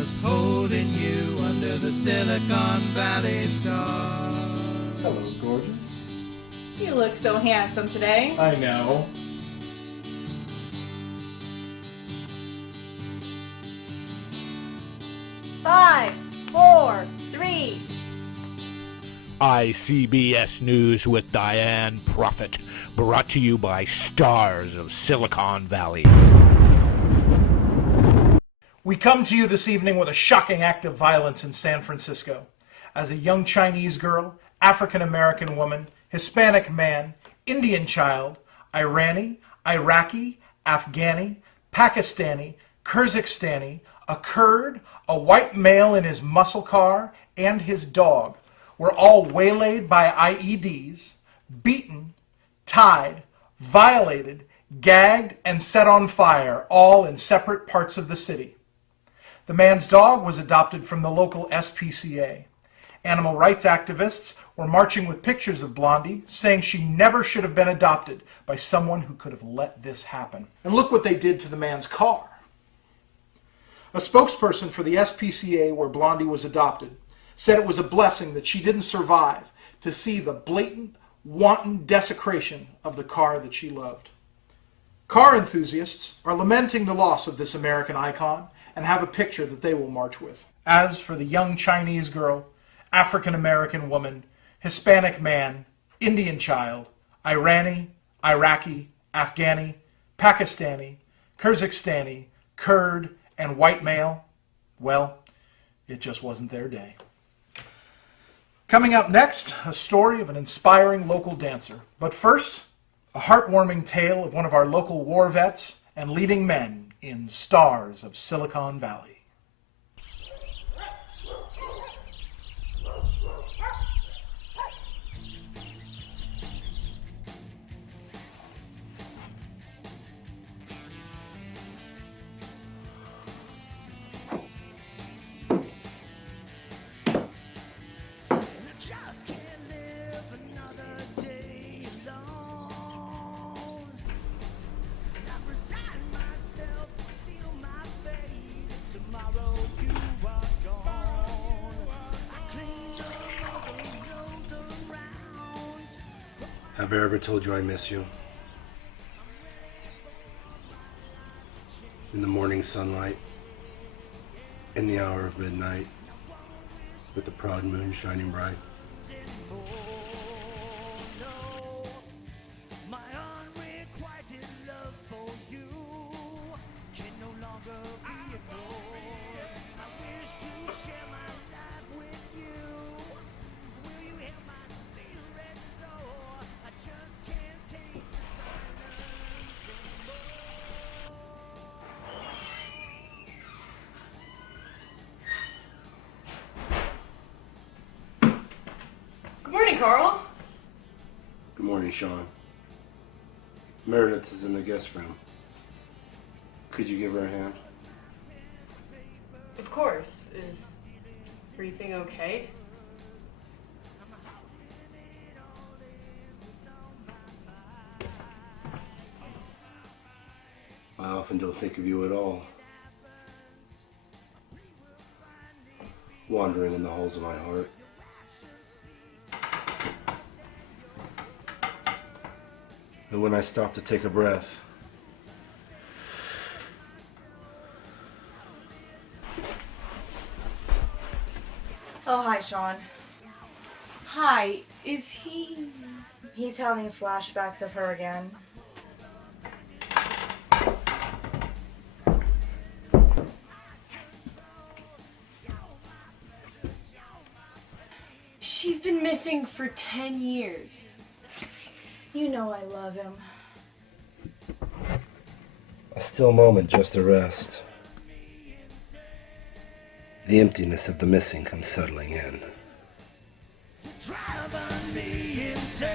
just holding you under the Silicon Valley stars. Hello, gorgeous. You look so handsome today. I know. Five, four, three. ICBS News with Diane Prophet, brought to you by Stars of Silicon Valley. We come to you this evening with a shocking act of violence in San Francisco. As a young Chinese girl, African-American woman, Hispanic man, Indian child, Irani, Iraqi, Afghani, Pakistani, Kyrgyzstani, a Kurd, a white male in his muscle car, and his dog were all waylaid by IEDs, beaten, tied, violated, gagged, and set on fire, all in separate parts of the city. The man's dog was adopted from the local SPCA. Animal rights activists were marching with pictures of Blondie, saying she never should have been adopted by someone who could have let this happen. And look what they did to the man's car. A spokesperson for the SPCA, where Blondie was adopted, said it was a blessing that she didn't survive to see the blatant, wanton desecration of the car that she loved. Car enthusiasts are lamenting the loss of this American icon and have a picture that they will march with. As for the young Chinese girl, African-American woman, Hispanic man, Indian child, Irani, Iraqi, Afghani, Pakistani, Kyrgyzstani, Kurd, and white male, well, it just wasn't their day. Coming up next, a story of an inspiring local dancer. But first, a heartwarming tale of one of our local war vets and leading men in Stars of Silicon Valley. Have I ever told you I miss you? In the morning sunlight, in the hour of midnight, with the proud moon shining bright. Good morning, Carl. Good morning, Sean. Meredith is in the guest room. Could you give her a hand? Of course. Is everything okay? I often don't think of you at all. Wandering in the halls of my heart. But when I stop to take a breath, Oh, hi, Sean. Hi, is he... He's having flashbacks of her again. She's been missing for 10 years. You know I love him. a still moment just a rest. The emptiness of the missing comes settling in. Driving me insane.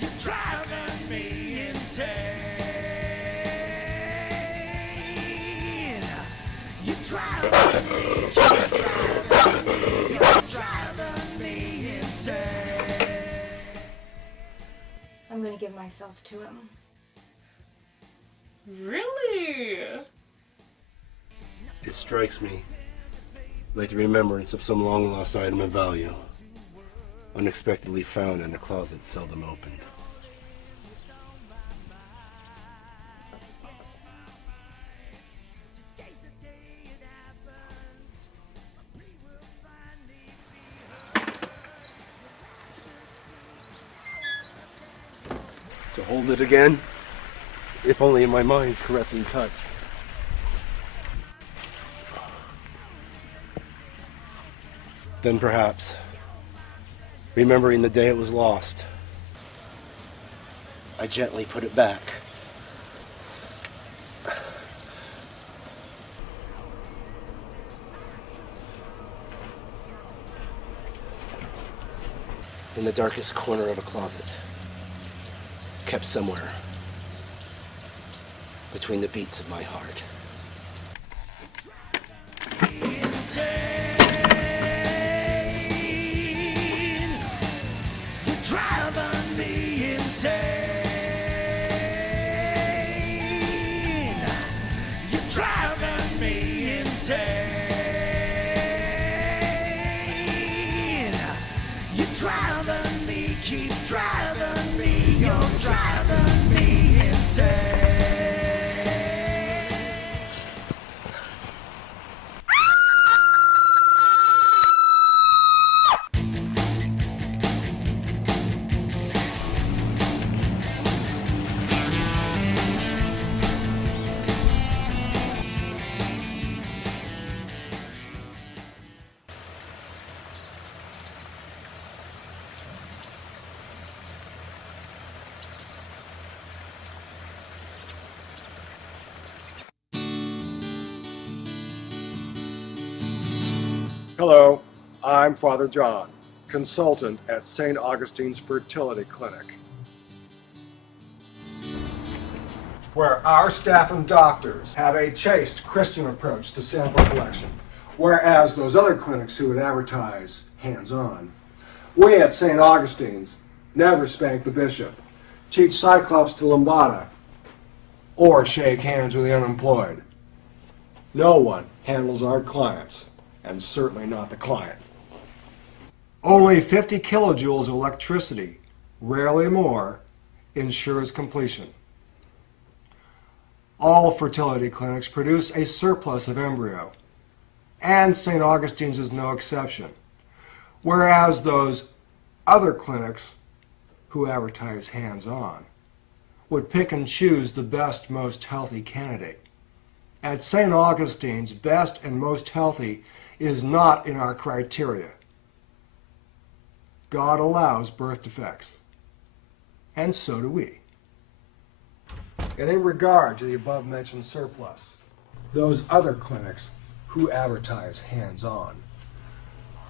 You're driving me insane. You're driving me, you're driving me insane. I'm gonna give myself to him. Really? Really? It strikes me like the remembrance of some long-lost item of value, unexpectedly found in a closet seldom opened. To hold it again, if only in my mind caressing touch. Then perhaps, remembering the day it was lost, I gently put it back. In the darkest corner of a closet, kept somewhere between the beats of my heart. Driving me insane. You're driving me insane. You're driving me, keep driving me. You're driving me insane. Hello, I'm Father John, consultant at St. Augustine's Fertility Clinic, where our staff and doctors have a chaste Christian approach to sample collection, whereas those other clinics who would advertise hands-on. We at St. Augustine's never spank the bishop, teach Cyclops to lambada, or shake hands with the unemployed. No one handles our clients, and certainly not the client. Only 50 kilojoules of electricity, rarely more, ensures completion. All fertility clinics produce a surplus of embryo, and St. Augustine's is no exception, whereas those other clinics who advertise hands-on would pick and choose the best, most healthy candidate. At St. Augustine's, best and most healthy is not in our criteria. God allows birth defects, and so do we. And in regard to the above-mentioned surplus, those other clinics who advertise hands-on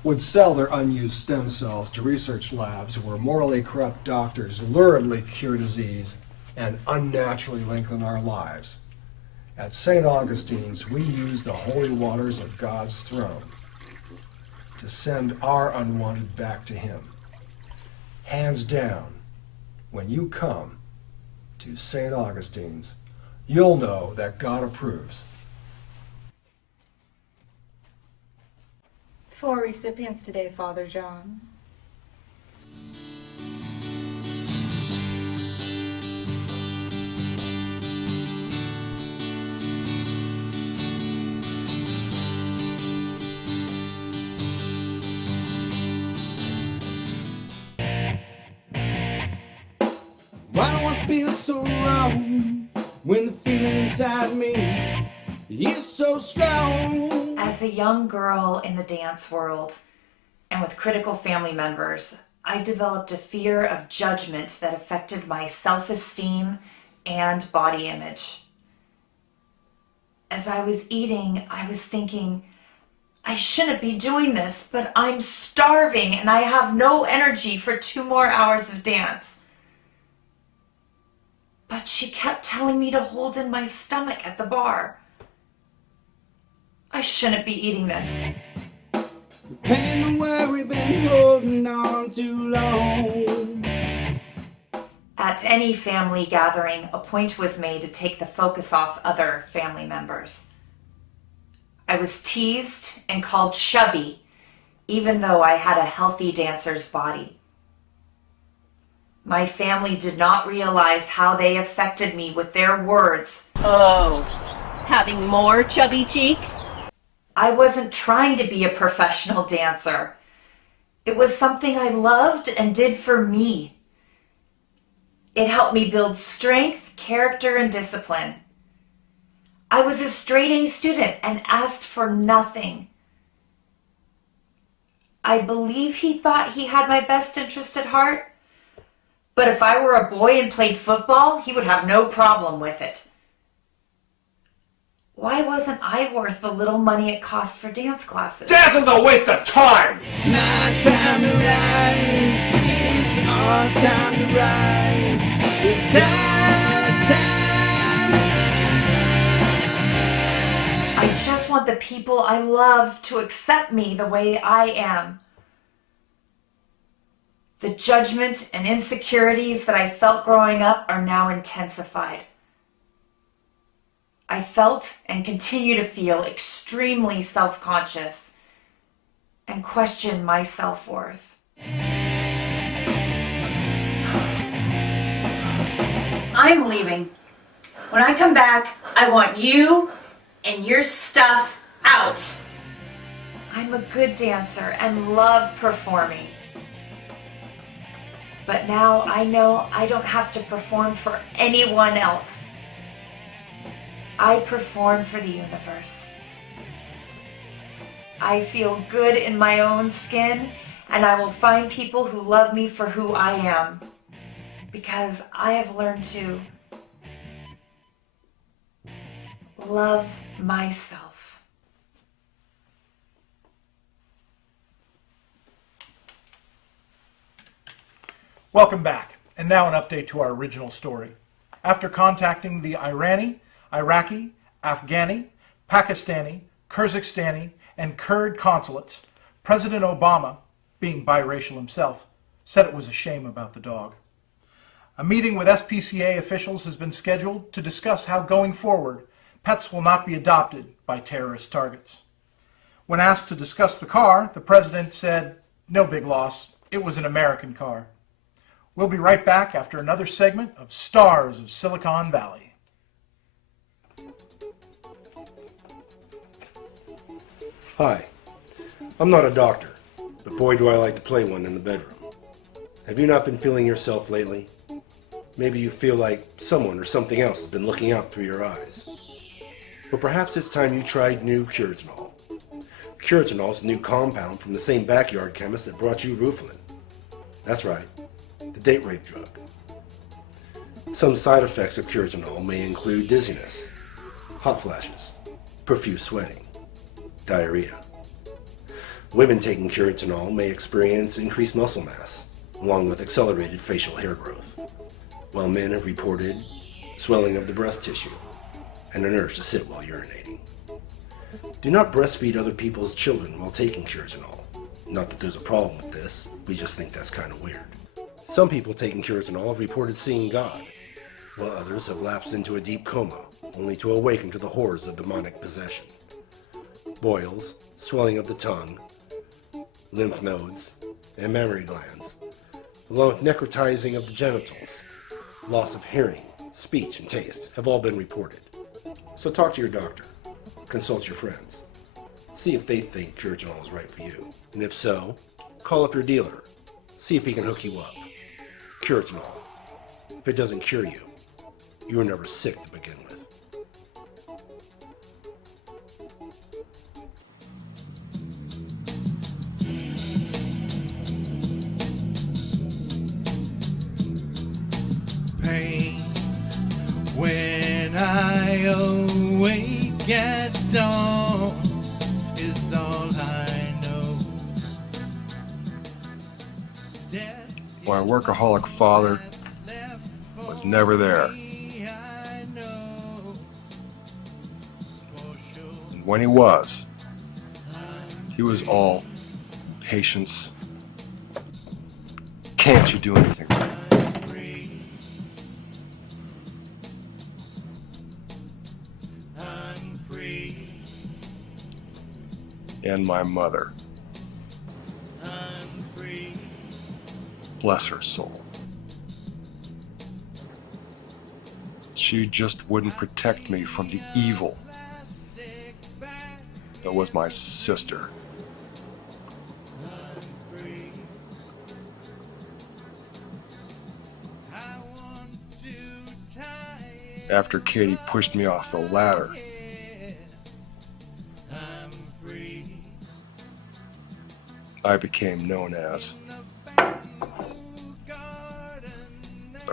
would sell their unused stem cells to research labs where morally corrupt doctors luridly cure disease and unnaturally lengthen our lives. At St. Augustine's, we use the holy waters of God's throne to send our unwanted back to Him. Hands down, when you come to St. Augustine's, you'll know that God approves. 4 recipients today, Father John. Why do I feel so wrong when the feeling inside me is so strong? As a young girl in the dance world and with critical family members, I developed a fear of judgment that affected my self-esteem and body image. As I was eating, I was thinking, I shouldn't be doing this, but I'm starving and I have no energy for 2 more hours of dance. But she kept telling me to hold in my stomach at the bar. I shouldn't be eating this. The pain and worry been holding on too long. At At any family gathering, a point was made to take the focus off other family members. I was teased and called chubby, even though I had a healthy dancer's body. My family did not realize how they affected me with their words. Oh, having more chubby cheeks? I wasn't trying to be a professional dancer. It was something I loved and did for me. It helped me build strength, character, and discipline. I was a straight A student and asked for nothing. I believe he thought he had my best interest at heart, but if I were a boy and played football, he would have no problem with it. Why wasn't I worth the little money it cost for dance classes? Dance is a waste of time! It's not time to rise. It's our time to rise. It's our time. I just want the people I love to accept me the way I am. The judgment and insecurities that I felt growing up are now intensified. I felt and continue to feel extremely self-conscious and question my self-worth. I'm leaving. When I come back, I want you and your stuff out. I'm a good dancer and love performing. But now I know I don't have to perform for anyone else. I perform for the universe. I feel good in my own skin, and I will find people who love me for who I am, because I have learned to love myself. Welcome back, and now an update to our original story. After contacting the Iraqi, Afghani, Pakistani, Kyrgyzstani, and Kurd consulates, President Obama, being biracial himself, said it was a shame about the dog. A meeting with SPCA officials has been scheduled to discuss how going forward, pets will not be adopted by terrorist targets. When asked to discuss the car, the president said, "No big loss, it was an American car." We'll be right back after another segment of Stars of Silicon Valley. Hi, I'm not a doctor, but boy do I like to play one in the bedroom. Have you not been feeling yourself lately? Maybe you feel like someone or something else has been looking out through your eyes. Or perhaps it's time you tried new Curatanol. Curatanol is a new compound from the same backyard chemist that brought you Rufalin. That's right, the date rape drug. Some side effects of Curatanol may include dizziness, hot flashes, profuse sweating, diarrhea. Women taking Curatanol may experience increased muscle mass, along with accelerated facial hair growth, while men have reported swelling of the breast tissue and an urge to sit while urinating. Do not breastfeed other people's children while taking Curatanol. Not that there's a problem with this, we just think that's kind of weird. Some people taking Curatanol have reported seeing God, while others have lapsed into a deep coma, only to awaken to the horrors of demonic possession. Boils, swelling of the tongue, lymph nodes, and mammary glands, along with necrotizing of the genitals, loss of hearing, speech, and taste have all been reported. So talk to your doctor, consult your friends, see if they think Curatanol is right for you. And if so, call up your dealer, see if he can hook you up. Curatanol. If it doesn't cure you, you were never sick to begin with. Pain when I awake at dawn is all I know. My workaholic father was never there. And when he was all patience. Can't you do anything? and my mother. Bless her soul. She just wouldn't protect me from the evil that was my sister. After Katie pushed me off the ladder, I became known as the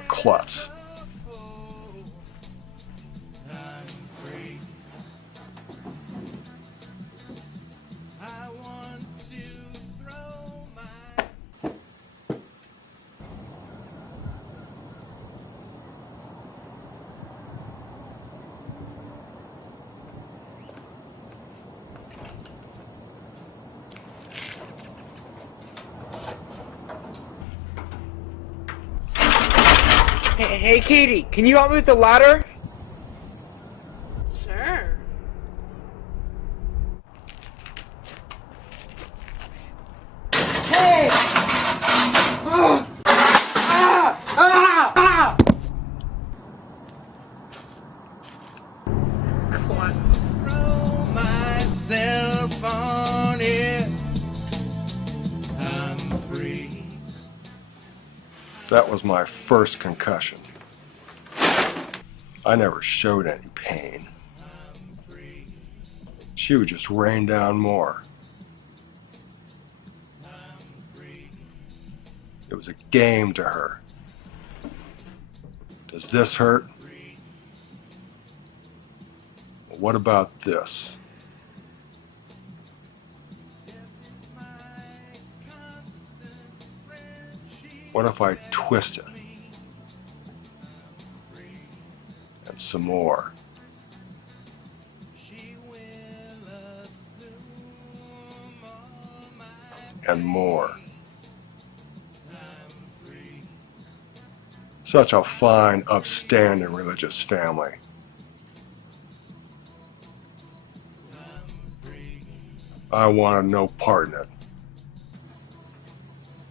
Klutz. Hey, Katie, can you help me with the ladder? Sure. Hey! Ah! Ah! Ah! Ah! Klutz. Throw myself on it. I'm free. That was my first concussion. I never showed any pain. She would just rain down more. It was a game to her. Does this hurt? What about this? What if I twist it? And some more. And more. Such a fine, upstanding religious family. I wanted no part in it.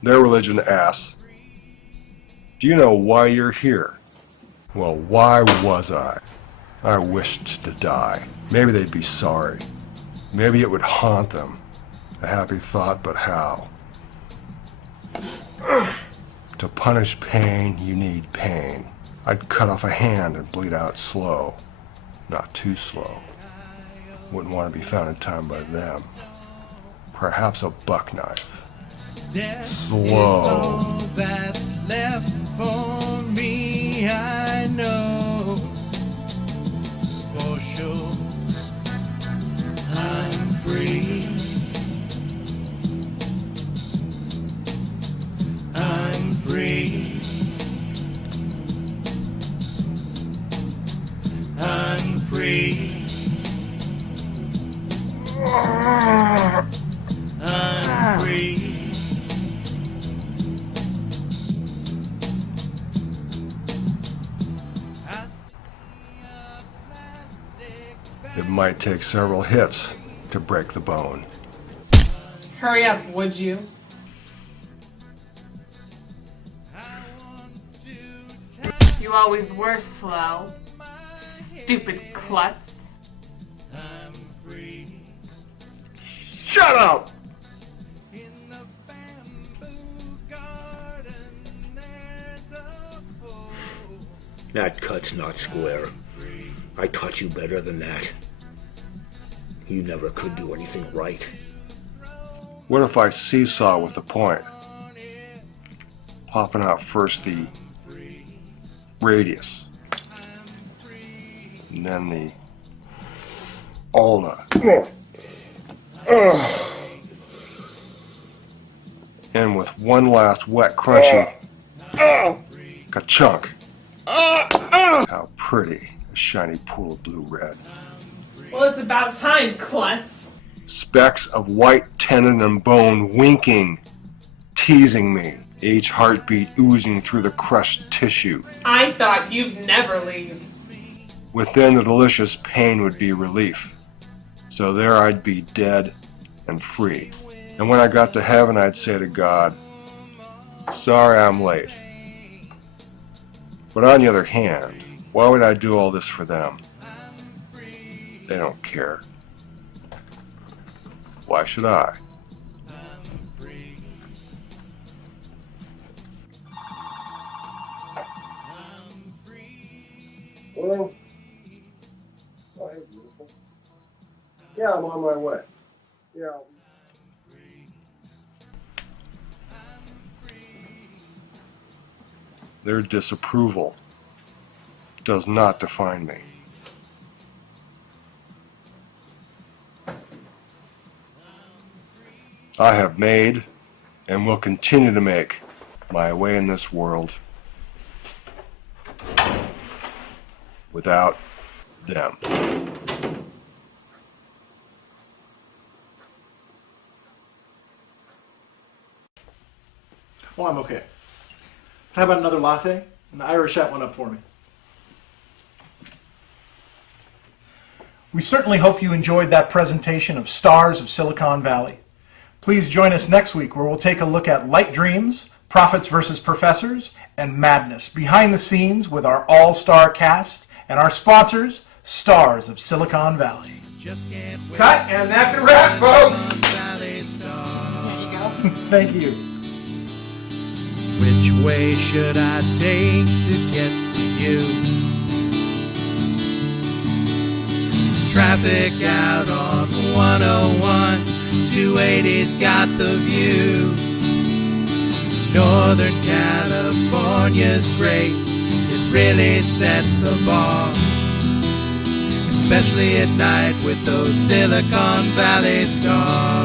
Their religion asks, "Do you know why you're here?" Well, why was I? I wished to die. Maybe they'd be sorry. Maybe it would haunt them. A happy thought, but how? To punish pain, you need pain. I'd cut off a hand and bleed out slow. Not too slow. Wouldn't want to be found in time by them. Perhaps a buck knife. Slow. All that's left for me, I know for sure. I'm free. I'm free. I'm free. I'm free. It might take several hits to break the bone. Hurry up, would you? You always were slow. Stupid klutz. Shut up! That cut's not square. I taught you better than that. You never could do anything right. What if I seesaw with the point? Popping out first the radius, and then the ulna, and with one last wet crunchy ka-chunk. How pretty, a shiny pool of blue red. Well, it's about time, klutz. Specks of white tendon and bone winking, teasing me, each heartbeat oozing through the crushed tissue. I thought you'd never leave. Within the delicious pain would be relief. So there I'd be dead and free. And when I got to heaven, I'd say to God, sorry I'm late. But on the other hand, why would I do all this for them? They don't care. Why should I? Well, oh, hey, beautiful. Yeah, I'm on my way. Yeah. Their disapproval does not define me. I have made and will continue to make my way in this world without them. Well, I'm okay. How about another latte? An Irish hat one up for me. We certainly hope you enjoyed that presentation of Stars of Silicon Valley. Please join us next week where we'll take a look at Light Dreams, Prophets versus Professors, and Madness behind the scenes with our all-star cast and our sponsors, Stars of Silicon Valley. Cut, and that's a wrap, folks! Thank you. Which way should I take to get to you? Traffic out on 101, 280's got the view. Northern California's great, it really sets the bar. Especially at night with those Silicon Valley stars.